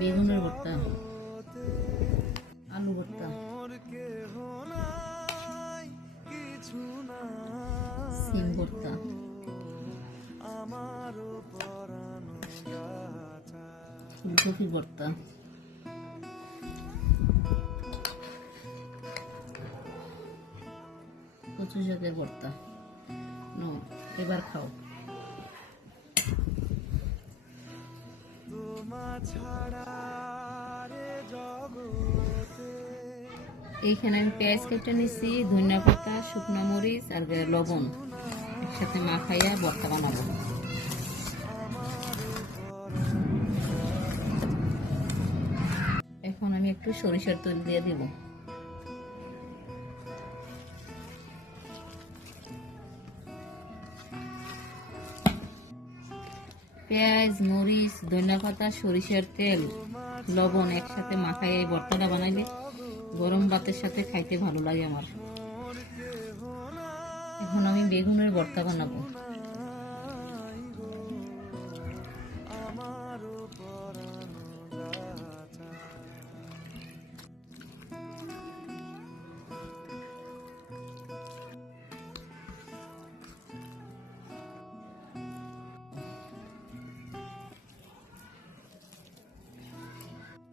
বেগুনের ভর্তা, আলু ভর্তা, সিম ভর্তা, ফুলকপি ভর্তা, কচু শাকের ভর্তা। এবার খাও। এইখানে আমি পেঁয়াজ কেটে নিছি, ধনিয়া পাতা, শুকনো মরিচ আর লবণ একসাথে মাখাইয়া ভর্তা বানাবো। এখন আমি একটু সরিষার তেল দিয়ে দিব। পেঁয়াজ, মরিচ, ধনিয়া পাতা, সরিষার তেল, লবণ একসাথে মাখাইয়া এই ভর্তাটা বানাইলে গরম ভাতের সাথে খাইতে ভালো লাগে আমার। এখন আমি বেগুনের ভর্তা বানাবো।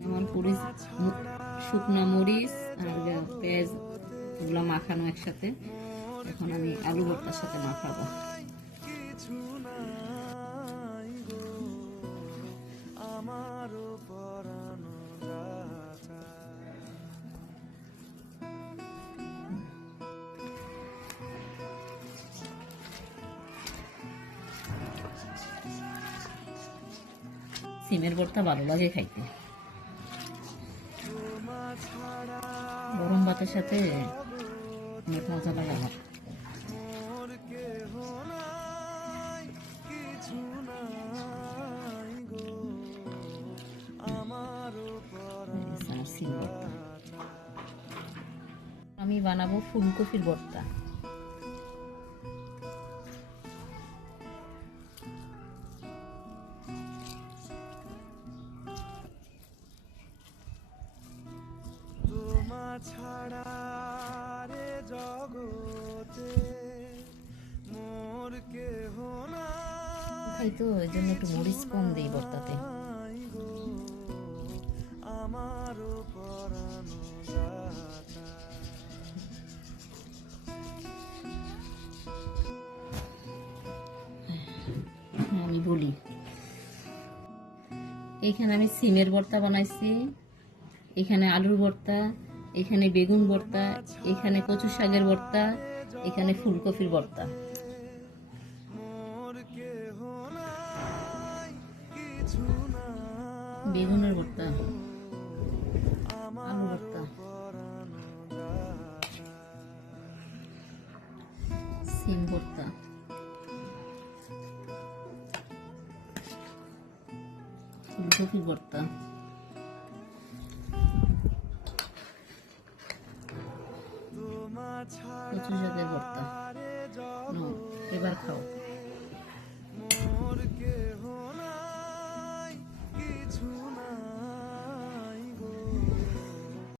আমার শুকনো মরিচ আর পেঁয়াজ এগুলো মাখানো একসাথে। এখন আমি আলু ভর্তার সাথে মাখাবো। সিমের ভর্তা ভালো লাগে খাইতে, গরম ভাতের সাথে অনেক মজা লাগে আমার। আমি বানাবো ফুলকপির ভর্তা। খাই তো ওই জন্য একটু মরিচ কম দিই ভর্তাতে। আমি বলি, এখানে আমি সিমের ভর্তা বানাইছি, এখানে আলুর ভর্তা, এখানে বেগুন ভর্তা, এখানে কচু শাকের ভর্তা, এখানে ফুলকপির ভর্তা। বেগুনের ভর্তা, আলু ভর্তা, সিম ভর্তা, ফুলকপি ভর্তা, কচু শাকের ভর্তা। এবার খাও।